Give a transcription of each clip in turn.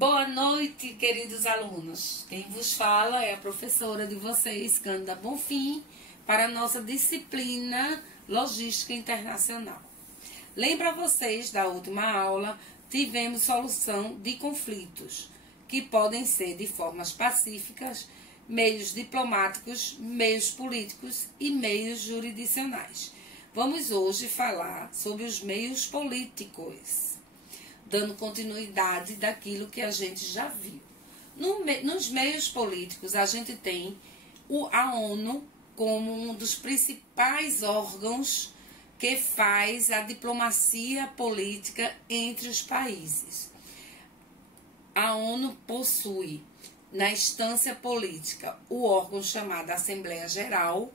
Boa noite, queridos alunos. Quem vos fala é a professora de vocês, Cândida Bonfim, para a nossa disciplina Logística Internacional. Lembra vocês da última aula, tivemos solução de conflitos, que podem ser de formas pacíficas, meios diplomáticos, meios políticos e meios jurisdicionais. Vamos hoje falar sobre os meios políticos, dando continuidade daquilo que a gente já viu. Nos meios políticos, a gente tem a ONU como um dos principais órgãos que faz a diplomacia política entre os países. A ONU possui, na instância política, o órgão chamado Assembleia Geral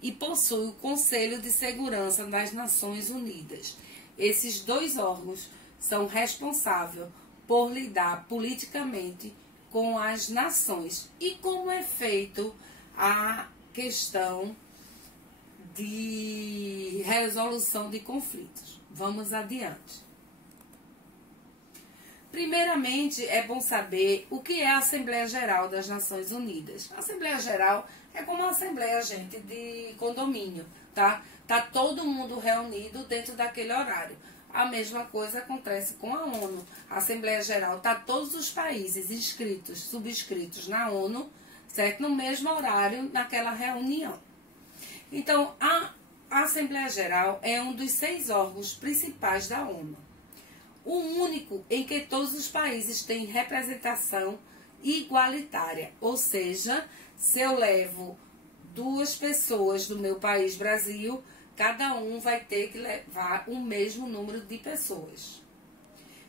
e possui o Conselho de Segurança das Nações Unidas. Esses dois órgãos são responsáveis por lidar politicamente com as nações. E como é feito a questão de resolução de conflitos? Vamos adiante. Primeiramente, é bom saber o que é a Assembleia Geral das Nações Unidas. A Assembleia Geral é como uma assembleia, gente, de condomínio, tá? Tá todo mundo reunido dentro daquele horário. A mesma coisa acontece com a ONU. A Assembleia Geral está todos os países inscritos, subscritos na ONU, certo? No mesmo horário, naquela reunião. Então, a Assembleia Geral é um dos 6 órgãos principais da ONU. O único em que todos os países têm representação igualitária. Ou seja, se eu levo 2 pessoas do meu país, Brasil, cada um vai ter que levar o mesmo número de pessoas.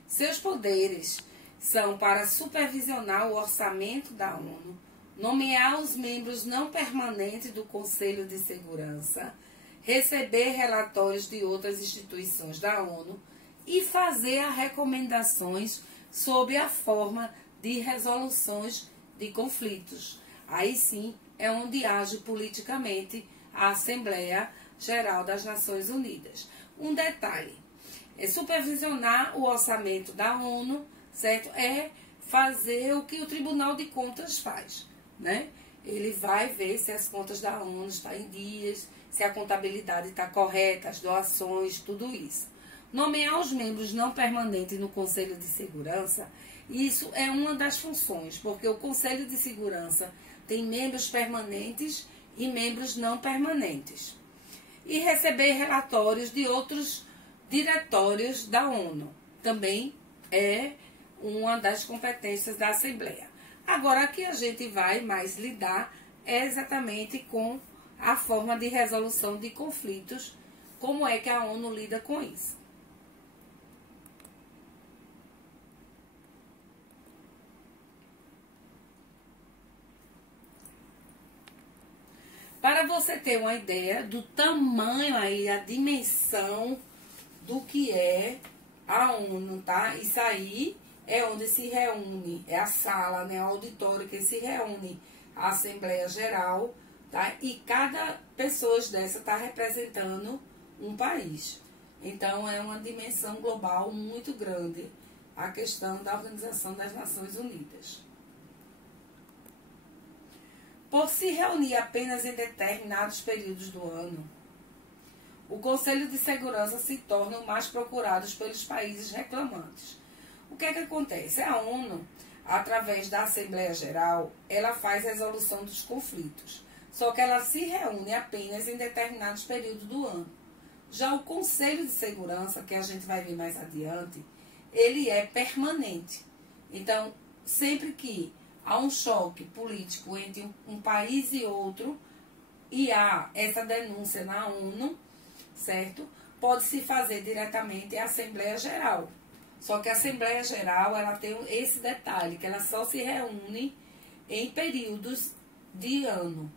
Seus poderes são para supervisionar o orçamento da ONU, nomear os membros não permanentes do Conselho de Segurança, receber relatórios de outras instituições da ONU e fazer as recomendações sobre a forma de resoluções de conflitos. Aí sim é onde age politicamente a Assembleia Geral das Nações Unidas. Um detalhe, é supervisionar o orçamento da ONU, certo? É fazer o que o Tribunal de Contas faz, né? Ele vai ver se as contas da ONU estão em dias, se a contabilidade está correta, as doações, tudo isso. Nomear os membros não permanentes no Conselho de Segurança, isso é uma das funções, porque o Conselho de Segurança tem membros permanentes e membros não permanentes. E receber relatórios de outros diretórios da ONU. Também é uma das competências da Assembleia. Agora, aqui a gente vai mais lidar exatamente com a forma de resolução de conflitos, como é que a ONU lida com isso. Para você ter uma ideia do tamanho aí, a dimensão do que é a ONU, tá? Isso aí é onde se reúne, é a sala, né, o auditório que se reúne a Assembleia Geral, tá? E cada pessoa dessa está representando um país. Então, é uma dimensão global muito grande a questão da Organização das Nações Unidas. Por se reunir apenas em determinados períodos do ano, o Conselho de Segurança se torna o mais procurado pelos países reclamantes. O que é que acontece? A ONU, através da Assembleia Geral, ela faz a resolução dos conflitos, só que ela se reúne apenas em determinados períodos do ano. Já o Conselho de Segurança, que a gente vai ver mais adiante, ele é permanente. Então, sempre que há um choque político entre um país e outro, e há essa denúncia na ONU, certo? Pode-se fazer diretamente a Assembleia Geral. Só que a Assembleia Geral, ela tem esse detalhe, que ela só se reúne em períodos de ano.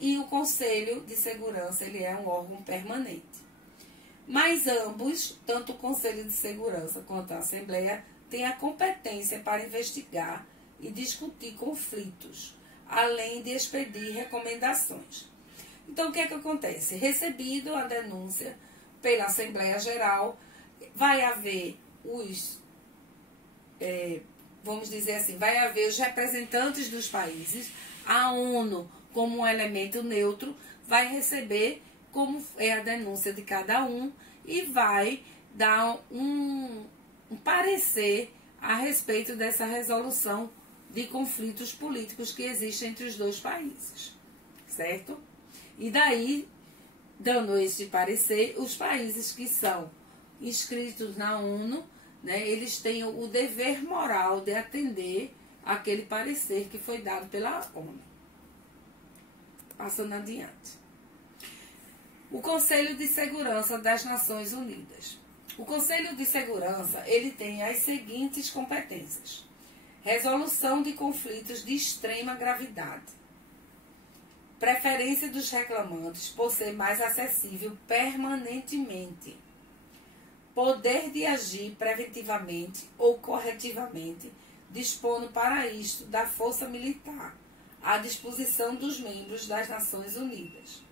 E o Conselho de Segurança, ele é um órgão permanente. Mas ambos, tanto o Conselho de Segurança quanto a Assembleia, têm a competência para investigar e discutir conflitos, além de expedir recomendações. Então, o que é que acontece? Recebido a denúncia pela Assembleia Geral, vai haver os vamos dizer assim, vai haver os representantes dos países, a ONU, como um elemento neutro, vai receber como é a denúncia de cada um e vai dar um parecer a respeito dessa resolução de conflitos políticos que existem entre os dois países, certo? E daí, dando este parecer, os países que são inscritos na ONU, né, eles têm o dever moral de atender aquele parecer que foi dado pela ONU. Passando adiante. O Conselho de Segurança das Nações Unidas. O Conselho de Segurança, ele tem as seguintes competências: resolução de conflitos de extrema gravidade, preferência dos reclamantes por ser mais acessível permanentemente, poder de agir preventivamente ou corretivamente, dispondo para isto da força militar à disposição dos membros das Nações Unidas.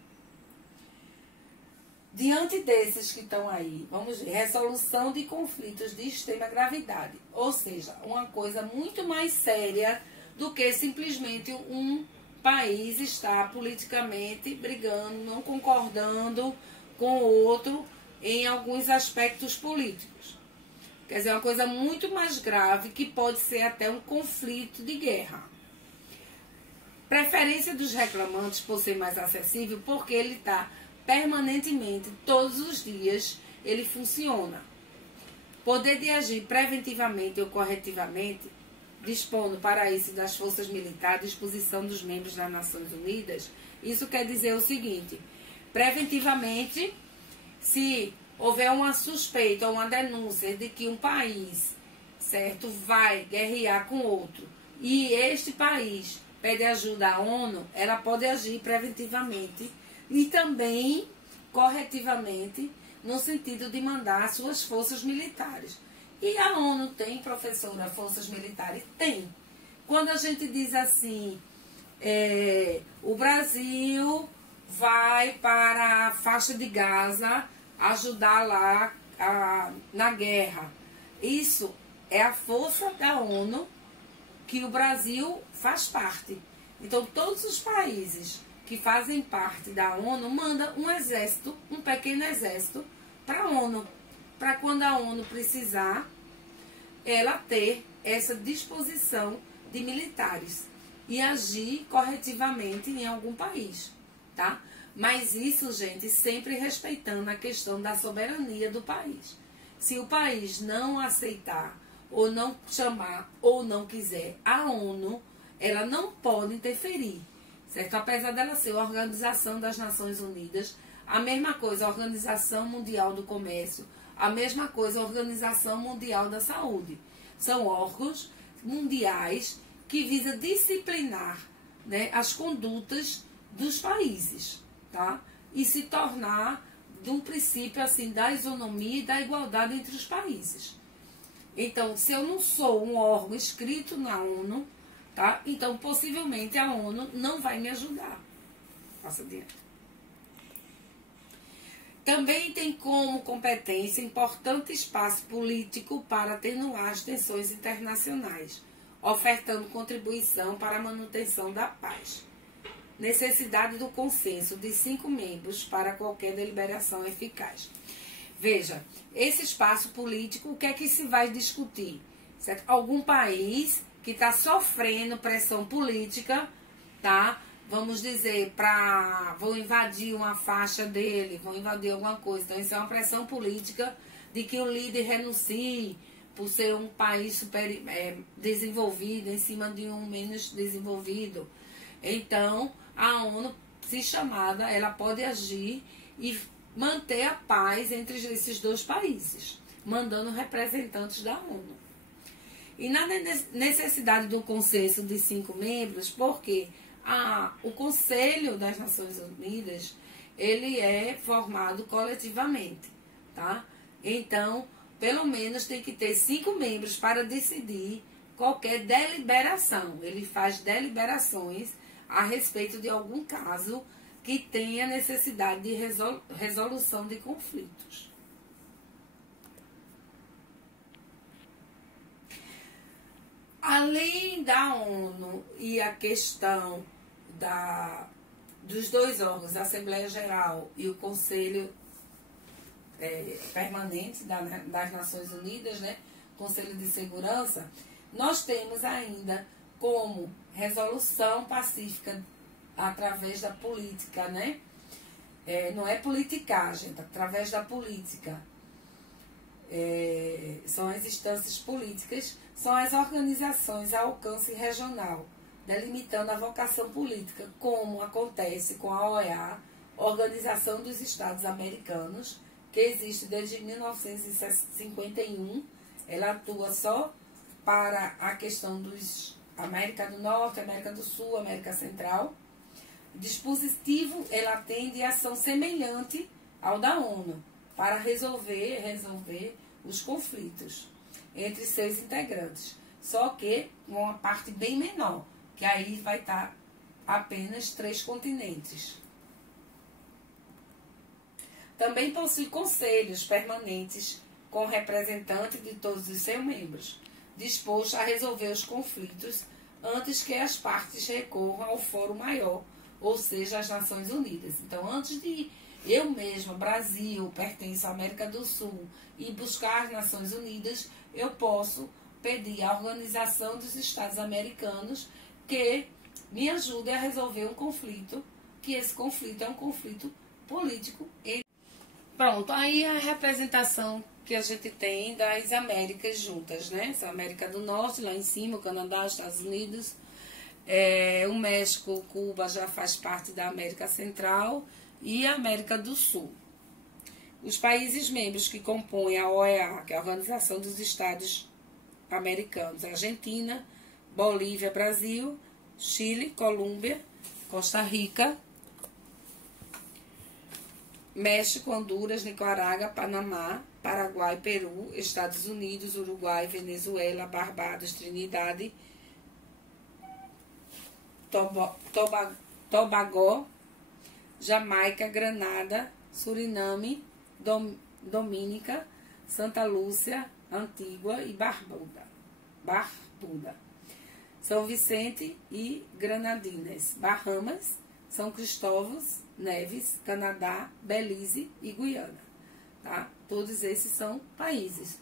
Diante desses que estão aí, vamos ver, resolução de conflitos de extrema gravidade, ou seja, uma coisa muito mais séria do que simplesmente um país estar politicamente brigando, não concordando com o outro em alguns aspectos políticos. Quer dizer, uma coisa muito mais grave que pode ser até um conflito de guerra. Preferência dos reclamantes por ser mais acessível, porque ele está permanentemente, todos os dias, ele funciona. Poder de agir preventivamente ou corretivamente, dispondo para isso das forças militares à disposição dos membros das Nações Unidas. Isso quer dizer o seguinte: preventivamente, se houver uma suspeita ou uma denúncia de que um país, certo, vai guerrear com outro e este país pede ajuda à ONU, ela pode agir preventivamente e também corretivamente, no sentido de mandar suas forças militares. E a ONU tem, professora, forças militares? Tem. Quando a gente diz assim, o Brasil vai para a faixa de Gaza ajudar lá na guerra, isso é a força da ONU que o Brasil faz parte. Então, todos os países que fazem parte da ONU mandam um exército, um pequeno exército, para a ONU, para quando a ONU precisar, ela ter essa disposição de militares e agir corretivamente em algum país, tá? Mas isso, gente, sempre respeitando a questão da soberania do país. Se o país não aceitar, ou não chamar, ou não quiser a ONU, ela não pode interferir, certo? Apesar dela ser a Organização das Nações Unidas, a mesma coisa a Organização Mundial do Comércio, a mesma coisa a Organização Mundial da Saúde. São órgãos mundiais que visam disciplinar, né, as condutas dos países, tá? E se tornar de um princípio assim da isonomia e da igualdade entre os países. Então, se eu não sou um órgão inscrito na ONU, tá? Então, possivelmente a ONU não vai me ajudar. Passa adiante. Também tem como competência importante espaço político para atenuar as tensões internacionais, ofertando contribuição para a manutenção da paz. Necessidade do consenso de 5 membros para qualquer deliberação eficaz. Veja, esse espaço político, o que é que se vai discutir? Certo? Algum país que está sofrendo pressão política, tá? Vamos dizer, vão invadir uma faixa dele, vão invadir alguma coisa. Então, isso é uma pressão política de que o líder renuncie por ser um país super desenvolvido em cima de um menos desenvolvido. Então, a ONU, se chamada, ela pode agir e manter a paz entre esses dois países, mandando representantes da ONU. E na necessidade do consenso de 5 membros, porque o Conselho das Nações Unidas, ele é formado coletivamente, tá? Então, pelo menos tem que ter 5 membros para decidir qualquer deliberação. Ele faz deliberações a respeito de algum caso que tenha necessidade de resolução de conflitos. Além da ONU e a questão dos dois órgãos, a Assembleia Geral e o Conselho Permanente das Nações Unidas, né? Conselho de Segurança, nós temos ainda como resolução pacífica através da política, né? Não é politicagem, através da política. São as instâncias políticas, são as organizações a alcance regional, delimitando a vocação política, como acontece com a OEA, Organização dos Estados Americanos, que existe desde 1951. Ela atua só para a questão dos América do Norte, América do Sul, América Central. Dispositivo, ela atende a ação semelhante ao da ONU, para resolver os conflitos entre seus integrantes. Só que uma parte bem menor, que aí vai estar apenas 3 continentes. Também possui conselhos permanentes com representantes de todos os seus membros, disposto a resolver os conflitos antes que as partes recorram ao Fórum Maior, ou seja, as Nações Unidas. Então, antes de eu mesma, Brasil, pertenço à América do Sul, e buscar as Nações Unidas, eu posso pedir à Organização dos Estados Americanos que me ajude a resolver um conflito, que esse conflito é um conflito político. Pronto, aí a representação que a gente tem das Américas juntas, né? A América do Norte, lá em cima, o Canadá, os Estados Unidos, o México, Cuba já faz parte da América Central e a América do Sul. Os países membros que compõem a OEA, que é a Organização dos Estados Americanos, Argentina, Bolívia, Brasil, Chile, Colômbia, Costa Rica, México, Honduras, Nicarágua, Panamá, Paraguai, Peru, Estados Unidos, Uruguai, Venezuela, Barbados, Trinidade, Tobago, Jamaica, Granada, Suriname, Dominica, Santa Lúcia, Antígua e Barbuda. São Vicente e Granadinas, Bahamas, São Cristóvão, Neves, Canadá, Belize e Guiana. Tá? Todos esses são países.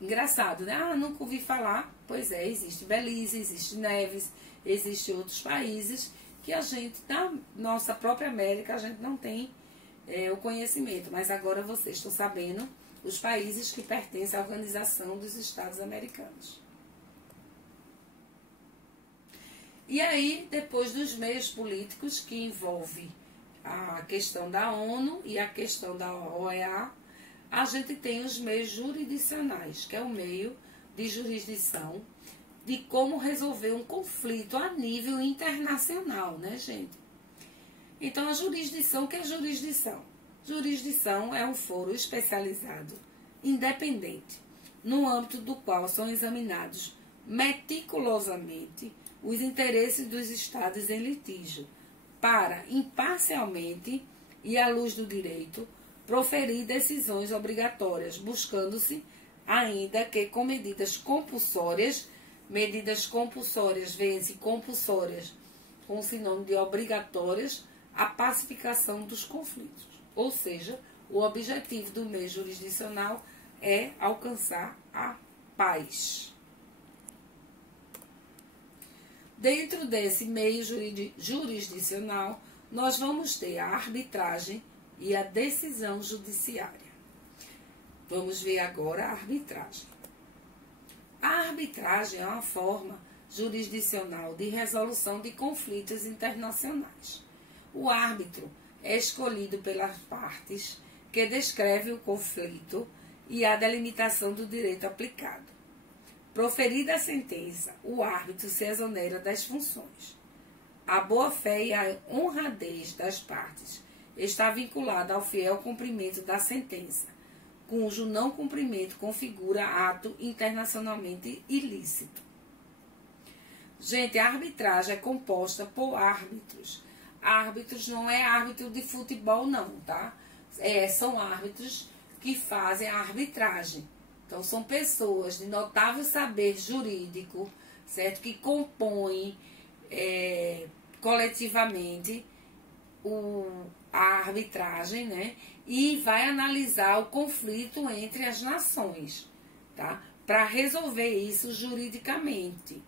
Engraçado, né? Ah, nunca ouvi falar. Pois é, existe Belize, existe Neves, existem outros países que a gente, na nossa própria América, a gente não tem o conhecimento. Mas agora vocês estão sabendo os países que pertencem à Organização dos Estados Americanos. E aí, depois dos meios políticos, que envolve a questão da ONU e a questão da OEA, a gente tem os meios jurisdicionais, que é o meio de jurisdição de como resolver um conflito a nível internacional, né, gente? Então, a jurisdição, o que é jurisdição? Jurisdição é um foro especializado, independente, no âmbito do qual são examinados meticulosamente os interesses dos estados em litígio, para, imparcialmente e à luz do direito, proferir decisões obrigatórias, buscando-se, ainda que com medidas compulsórias vêm-se compulsórias com o sinônimo de obrigatórias, a pacificação dos conflitos. Ou seja, o objetivo do meio jurisdicional é alcançar a paz. Dentro desse meio jurisdicional, nós vamos ter a arbitragem e a decisão judiciária. Vamos ver agora a arbitragem. A arbitragem é uma forma jurisdicional de resolução de conflitos internacionais. O árbitro é escolhido pelas partes que descreve o conflito e a delimitação do direito aplicado. Proferida a sentença, o árbitro se exonera das funções. A boa-fé e a honradez das partes está vinculada ao fiel cumprimento da sentença, cujo não cumprimento configura ato internacionalmente ilícito. Gente, a arbitragem é composta por árbitros. Árbitros não é árbitro de futebol, não, tá? São árbitros que fazem a arbitragem. Então, são pessoas de notável saber jurídico, certo? Que compõe coletivamente a arbitragem, né? E vai analisar o conflito entre as nações, tá? Para resolver isso juridicamente,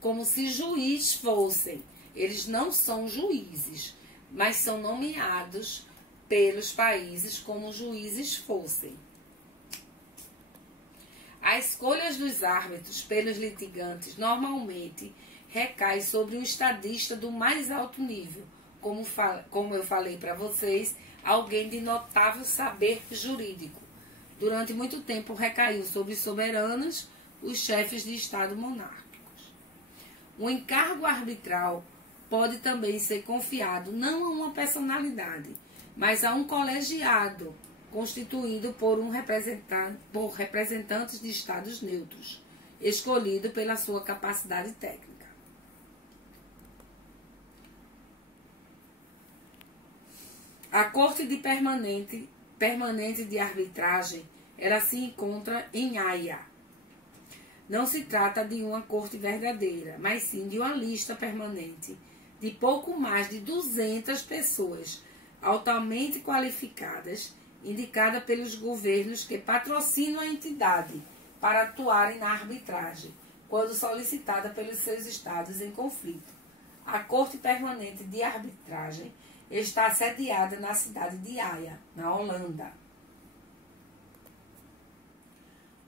como se juiz fossem. Eles não são juízes, mas são nomeados pelos países como juízes fossem. As escolhas dos árbitros pelos litigantes normalmente recai sobre um estadista do mais alto nível, como eu falei para vocês, alguém de notável saber jurídico. Durante muito tempo recaiu sobre os soberanos, os chefes de Estado monárquicos. O encargo arbitral pode também ser confiado não a uma personalidade, mas a um colegiado constituído por representantes de estados neutros, escolhido pela sua capacidade técnica. A Corte Permanente de Arbitragem, ela se encontra em Haia. Não se trata de uma corte verdadeira, mas sim de uma lista permanente de pouco mais de 200 pessoas altamente qualificadas, indicada pelos governos que patrocinam a entidade para atuarem na arbitragem, quando solicitada pelos seus estados em conflito. A Corte Permanente de Arbitragem está sediada na cidade de Haia, na Holanda.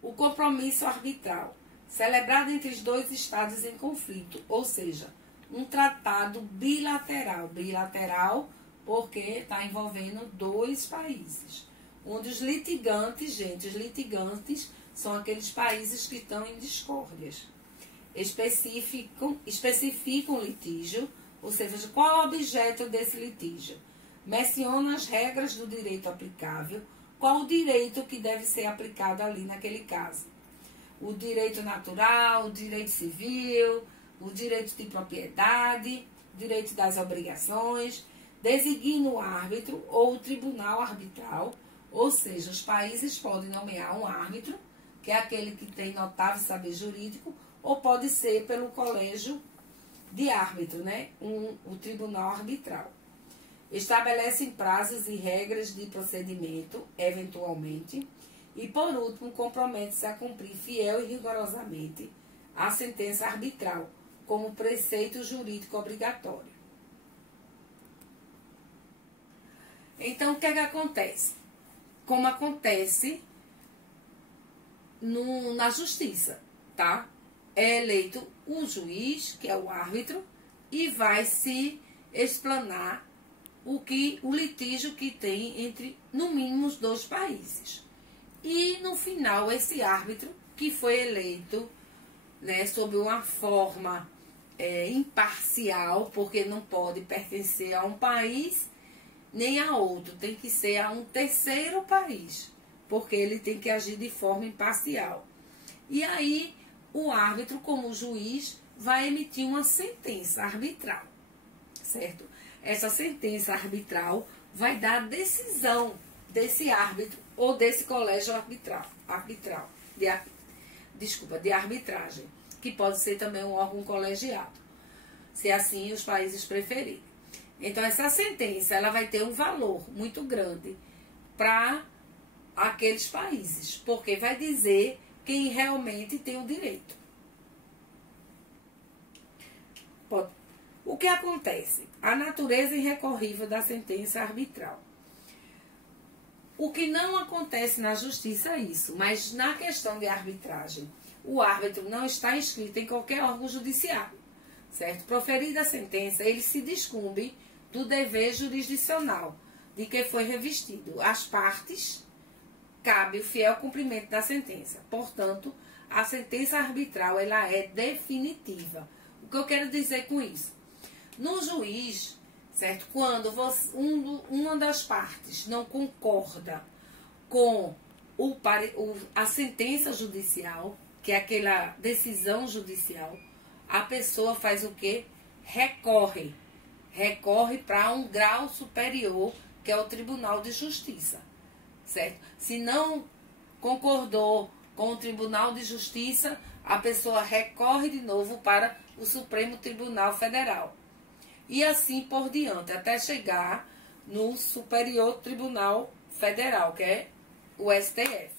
O compromisso arbitral, celebrado entre os dois estados em conflito, ou seja, um tratado bilateral. Bilateral porque está envolvendo dois países. Onde os litigantes, os litigantes são aqueles países que estão em discórdias. Especificam o litígio, ou seja, qual é o objeto desse litígio. Menciona as regras do direito aplicável, qual o direito que deve ser aplicado ali naquele caso. O direito natural, o direito civil, o direito de propriedade, o direito das obrigações, designa o árbitro ou o tribunal arbitral, ou seja, os países podem nomear um árbitro, que é aquele que tem notável saber jurídico, ou pode ser pelo colégio de árbitro, né? O tribunal arbitral. Estabelecem prazos e regras de procedimento, eventualmente, e, por último, compromete-se a cumprir fiel e rigorosamente a sentença arbitral, como preceito jurídico obrigatório. Então, o que é que acontece? Como acontece na justiça, tá? É eleito o juiz, que é o árbitro, e vai se explanar o litígio que tem entre, no mínimo, os dois países. E, no final, esse árbitro, que foi eleito, né, sob uma forma imparcial, porque não pode pertencer a um país nem a outro, tem que ser a um terceiro país, porque ele tem que agir de forma imparcial. E aí, o árbitro, como juiz, vai emitir uma sentença arbitral, certo? Essa sentença arbitral vai dar a decisão desse árbitro ou desse colégio de arbitragem, que pode ser também um órgão colegiado, se assim os países preferirem. Então, essa sentença ela vai ter um valor muito grande para aqueles países, porque vai dizer quem realmente tem o direito. O que acontece? A natureza irrecorrível da sentença arbitral. O que não acontece na justiça é isso, mas na questão de arbitragem, o árbitro não está inscrito em qualquer órgão judiciário, certo? Proferida a sentença, ele se descumbe do dever jurisdicional de que foi revestido. Às partes, cabe o fiel cumprimento da sentença. Portanto, a sentença arbitral ela é definitiva. O que eu quero dizer com isso? No juiz, certo? Quando uma das partes não concorda com a sentença judicial, que é aquela decisão judicial, a pessoa faz o quê? Recorre para um grau superior, que é o Tribunal de Justiça, certo? Se não concordou com o Tribunal de Justiça, a pessoa recorre de novo para o Supremo Tribunal Federal. E assim por diante, até chegar no Superior Tribunal Federal, que é o STF.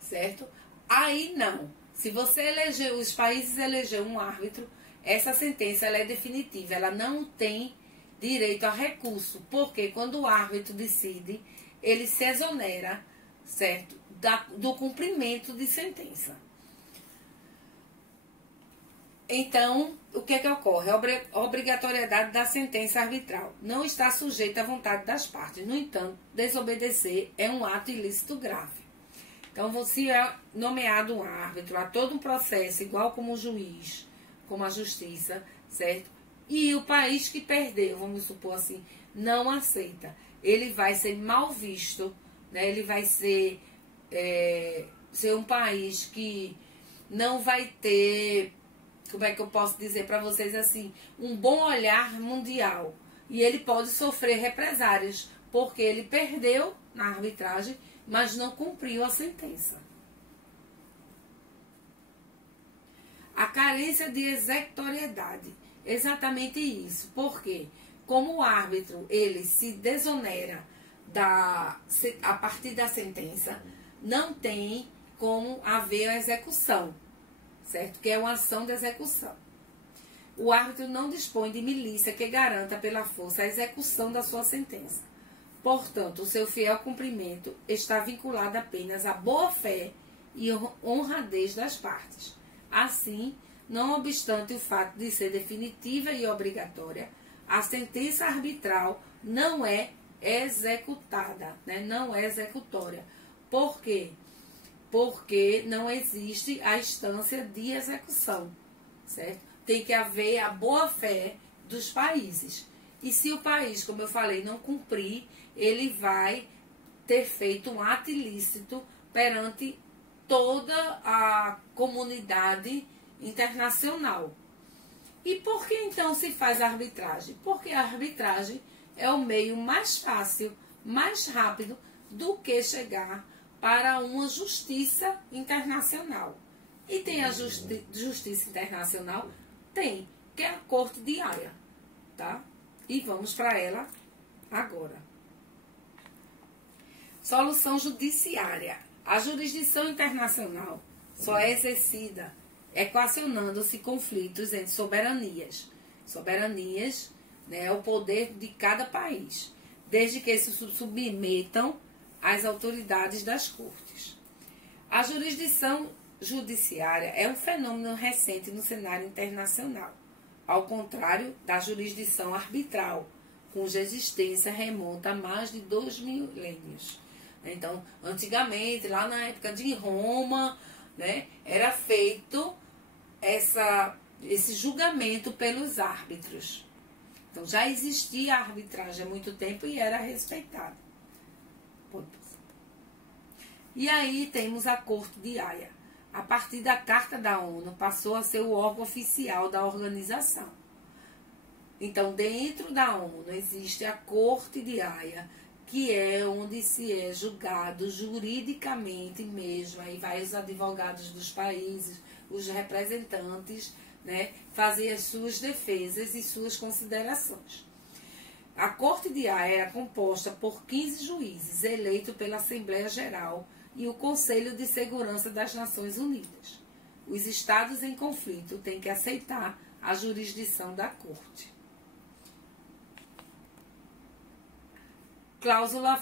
Certo? Aí não. Se você elegeu, os países elegeram um árbitro, essa sentença ela é definitiva, ela não tem direito a recurso, porque quando o árbitro decide, ele se exonera, certo? Do cumprimento de sentença. Então, o que é que ocorre? A obrigatoriedade da sentença arbitral não está sujeita à vontade das partes. No entanto, desobedecer é um ato ilícito grave. Então, se é nomeado um árbitro, há todo um processo, igual como o juiz, como a justiça, certo? E o país que perdeu, vamos supor assim, não aceita. Ele vai ser mal visto, né? Ele vai ser um país que não vai ter, como é que eu posso dizer para vocês assim, um bom olhar mundial. E ele pode sofrer represárias, porque ele perdeu na arbitragem, mas não cumpriu a sentença. A carência de executoriedade. Exatamente isso. Porque, como o árbitro ele se desonera a partir da sentença, não tem como haver a execução, certo? Que é uma ação de execução. O árbitro não dispõe de milícia que garanta pela força a execução da sua sentença. Portanto, o seu fiel cumprimento está vinculado apenas à boa-fé e honradez das partes. Assim, não obstante o fato de ser definitiva e obrigatória, a sentença arbitral não é executada, né? Não é executória. Por quê? Porque não existe a instância de execução, certo? Tem que haver a boa-fé dos países. E se o país, como eu falei, não cumprir, ele vai ter feito um ato ilícito perante toda a comunidade internacional. E por que então se faz a arbitragem? Porque a arbitragem é o meio mais fácil, mais rápido do que chegar para uma justiça internacional. E tem a justiça internacional? Tem, que é a Corte de Haia, tá? E vamos para ela agora. Solução judiciária. A jurisdição internacional só é exercida equacionando-se conflitos entre soberanias. Soberanias, né, é o poder de cada país, desde que se submetam às autoridades das cortes. A jurisdição judiciária é um fenômeno recente no cenário internacional, ao contrário da jurisdição arbitral, cuja existência remonta a mais de 2 milênios. Então, antigamente, lá na época de Roma, né, era feito esse julgamento pelos árbitros. Então, já existia a arbitragem há muito tempo e era respeitada. E aí temos a Corte de Haia. A partir da Carta da ONU, passou a ser o órgão oficial da organização. Então, dentro da ONU, existe a Corte de Haia, que é onde se é julgado juridicamente mesmo. Aí vai os advogados dos países, os representantes, né, fazer as suas defesas e suas considerações. A Corte de Haia era composta por 15 juízes, eleitos pela Assembleia Geral e o Conselho de Segurança das Nações Unidas. Os estados em conflito têm que aceitar a jurisdição da Corte. Cláusula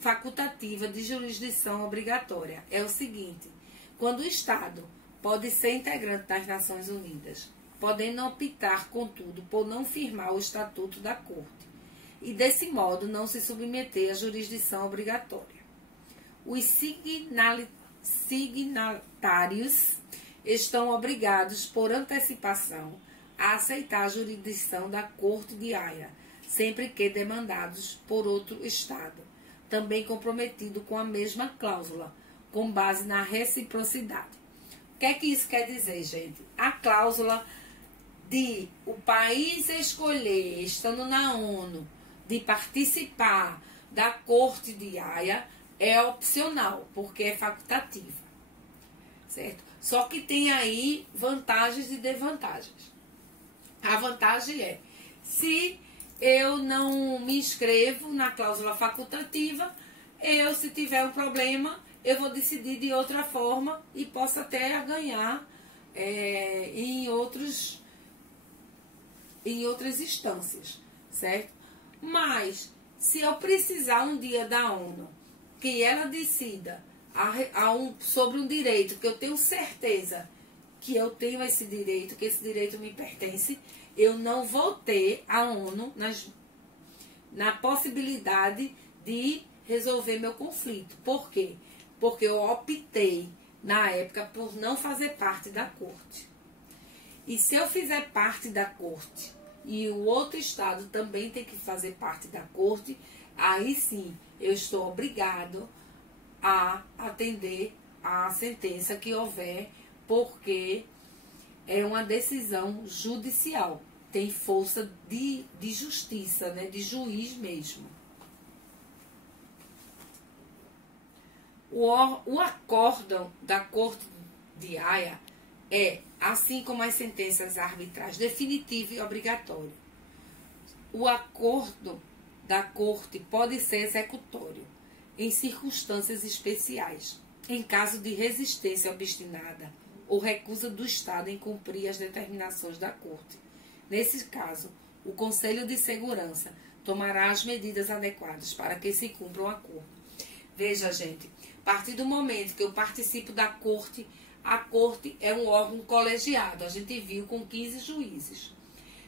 facultativa de jurisdição obrigatória. É o seguinte: quando o Estado pode ser integrante das Nações Unidas, podendo optar, contudo, por não firmar o Estatuto da Corte, e desse modo não se submeter à jurisdição obrigatória. Os signatários estão obrigados, por antecipação, a aceitar a jurisdição da Corte de Haia, sempre que demandados por outro Estado, também comprometido com a mesma cláusula, com base na reciprocidade. O que é que isso quer dizer, gente? A cláusula de o país escolher, estando na ONU, de participar da Corte de Haia, é opcional, porque é facultativa, certo? Só que tem aí vantagens e desvantagens. A vantagem é, se eu não me inscrevo na cláusula facultativa, se tiver um problema, eu vou decidir de outra forma e posso até ganhar em outras instâncias, certo? Mas, se eu precisar um dia da ONU, que ela decida sobre um direito que eu tenho certeza que eu tenho esse direito, que esse direito me pertence, eu não vou ter a ONU na possibilidade de resolver meu conflito. Por quê? Porque eu optei, na época, por não fazer parte da corte. E se eu fizer parte da corte e o outro estado também tem que fazer parte da corte, aí sim eu estou obrigado a atender a sentença que houver, porque é uma decisão judicial, tem força de justiça, né, de juiz mesmo. O acórdão da Corte de Haia é, assim como as sentenças arbitrais, definitivo e obrigatório. O acordo da Corte pode ser executório em circunstâncias especiais, em caso de resistência obstinada ou recusa do Estado em cumprir as determinações da Corte. Nesse caso, o Conselho de Segurança tomará as medidas adequadas para que se cumpra o acordo. Veja, gente, a partir do momento que eu participo da Corte, a Corte é um órgão colegiado, a gente viu com 15 juízes,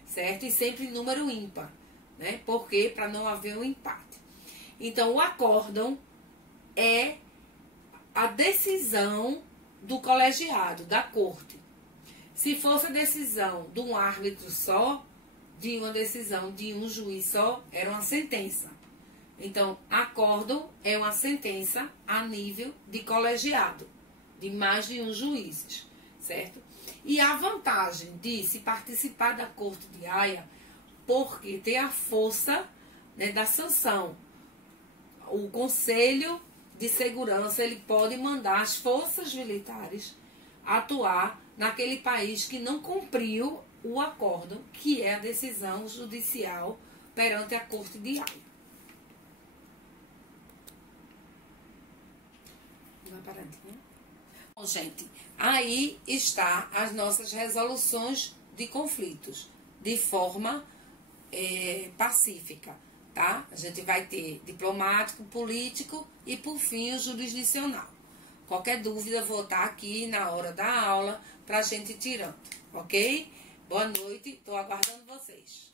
certo? E sempre em número ímpar, né? Porque para não haver um empate. Então, o acórdão é a decisão do colegiado, da Corte. Se fosse a decisão de um árbitro só, de uma decisão de um juiz só, era uma sentença. Então, acórdão é uma sentença a nível de colegiado, de mais de um juízes, certo? E a vantagem de se participar da Corte de Haia, porque tem a força, né, da sanção. O Conselho de Segurança, ele pode mandar as forças militares atuar naquele país que não cumpriu o acórdão, que é a decisão judicial perante a Corte de Haia. Bom, gente, aí está as nossas resoluções de conflitos de forma pacífica, tá? A gente vai ter diplomático, político e, por fim, o jurisdicional. Qualquer dúvida, vou estar aqui na hora da aula para a gente ir tirando, ok? Boa noite, estou aguardando vocês.